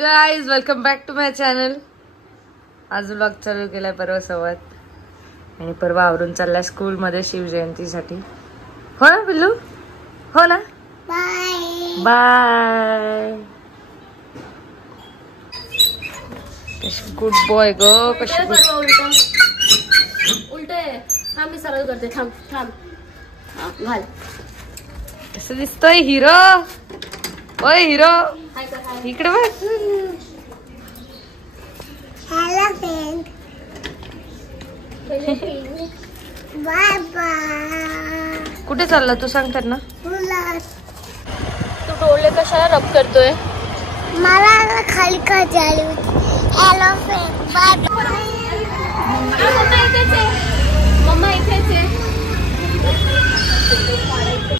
Guys welcome back to my channel. आज vlog चालू केलाय परवा संवाद आणि परवा आवरून चाललाय स्कूल मध्ये शिवजयंतीसाठी. हो ना पिल्लू, हो ना. Bye bye. कशी गुड बॉय ग. कशी उलट थांब, मी सरळ करते. थांब थांब, घाल. कसं दिसतोय हिरो. ओय हिरो, इकडे बघ. Hello friend, bye bye. कुठे चालला तू सांगतात ना. तू डोळे कशाला रब करतोय? मला खाली का झाली होती. Hello friend, bye bye. मम्मा इथेच आहे.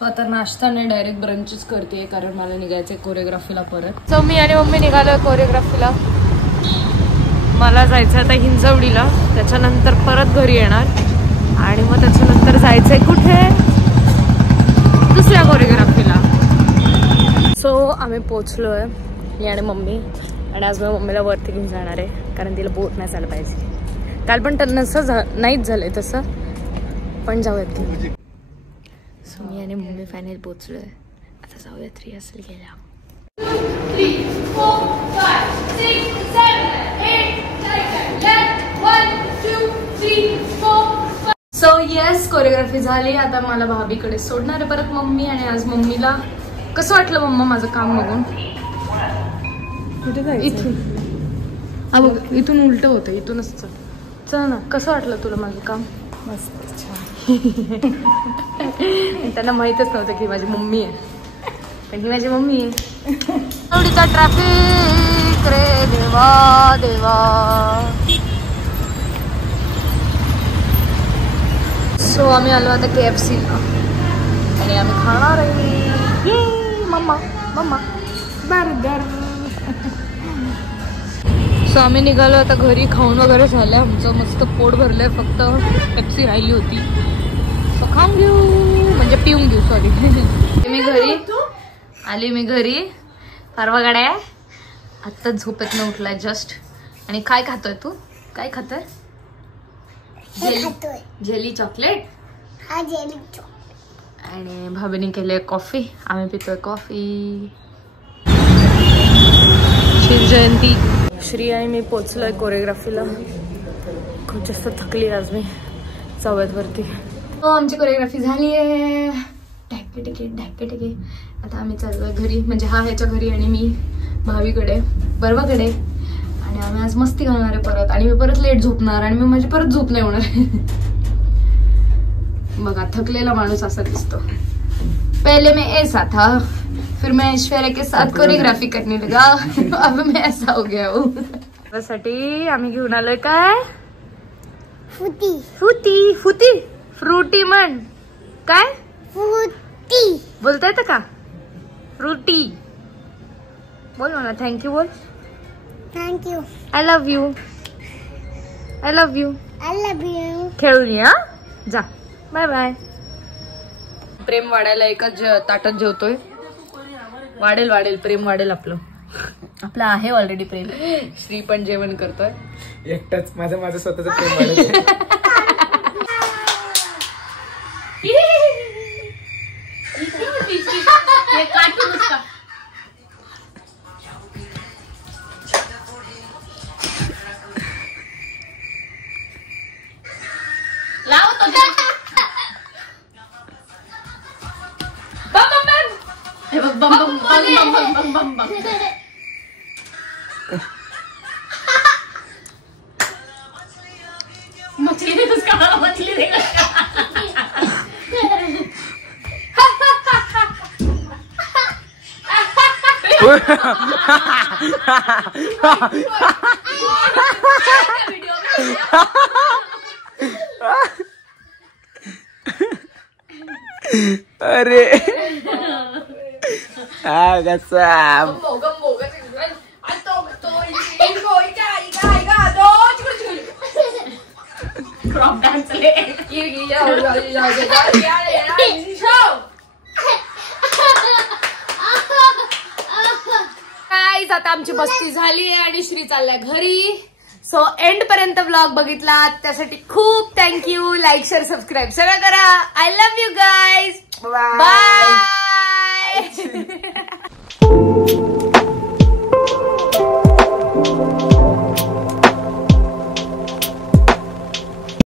आता नाश्ता नाही, डायरेक्ट ब्रंचच करते कारण मला निघायचंय कोरिओग्राफीला परत. सो मी आणि मम्मी निघालोय कोरिओग्राफीला. मला जायचं आता हिंजवडीला, त्याच्यानंतर परत घरी येणार आणि मग त्याच्यानंतर जायचंय कुठे, दुसऱ्या कोरिओग्राफीला. सो आम्ही पोचलोय मी आणि मम्मी, आणि आज मी मम्मीला वरती घेऊन जाणार आहे कारण तिला बोट नाही झालं पाहिजे. काल पण नसं नाहीच झालंय तसं, पण जाऊयात की. सो मी आणि मम्मी फायनल पोचलोय. आता जाऊयात रिहर्सल घ्यायला. 3, 4, 5, 6, 7, 8, 9, 1, 2, 3, 4. सो येस, कोरिओग्राफी झाली. आता मला भाभीकडे सोडणार आहे परत मम्मी. आणि आज मम्मीला कसं वाटलं मम्मा माझं काम बघून? कुठे जायचं? इथून इथून उलट होतं, इथूनच चल. चल ना, कसं वाटलं तुला माझं काम? मस्त, छान. त्यांना माहितच नव्हतं की माझी मम्मी आहे, पण ही माझी मम्मी आहे. एवढीचा ट्रॅफिक रे देवा देवा. सो आम्ही आलो आता KFC ला आणि आम्ही खाणार आहे. Mamma mamma burger. सो आम्ही निघालो आता घरी. खाऊन वगैरे झालं आमचं, मस्त पोट भरलंय. फक्त पेप्सी राहिली होती, सो खाऊन घेऊ, म्हणजे पिऊन घेऊ. सॉरी. मी घरी आली. मी घरी परवा गाड्या आत्ता झोपेतनं उठलाय जस्ट. आणि काय खातोय तू? काय खातोय? Jelly chocolate. हा जेली चॉकलेट. आणि भाभीने केले कॉफी, आम्ही पितोय कॉफी. शिवजयंती. श्री आणि मी पोचलोय कोरिओग्राफीला. खूप जास्त थकली आज मी. चव्हाद वरती. आमची कोरिओग्राफी झाली आहे. ढॅके टिके. आता आम्ही चाललोय घरी, म्हणजे हा ह्याच्या घरी आणि मी भावीकडे, बर्वाकडे. आणि आम्ही आज मस्ती घालणार आहे परत. आणि मी परत लेट झोपणार आणि मी माझी परत झोप नाही होणार. बघा, थकलेला माणूस असा दिसतो. पहले मैं ऐसा था, फिर मैं ऐश्वर्या के साथ कोरियोग्राफी करने लगा, अब मैं ऐसा हो गया हूँ. त्यासाठी आम्ही घेऊन आलोय काय? फुटी फुटी फुटी फ्रुटी म्हण. काय फुटी बोलता येतं का? फ्रुटी बोल मला. थँक्यू बोल. Thank you. I love you. I love you. I love you. खेळून या, जा. Bye bye. प्रेम वाढायला एकाच ताटात जेवतोय. वाढेल वाढेल, प्रेम वाढेल. आपलं आहे ऑलरेडी प्रेम. श्री पण जेवण करतोय एकटाच. माझं स्वतःच प्रेम वाढेल. मछली दे उसका, मछली दे. अरे कसा क्रॉप डान्स ले. गाईज आता आमची मस्ती झाली आहे आणि श्री चाललाय घरी. सो एंड पर्यंत व्लॉग बघितला त्यासाठी खूप थँक्यू. लाईक शेअर सबस्क्राईब सगळं करा. I love you guys. Bye.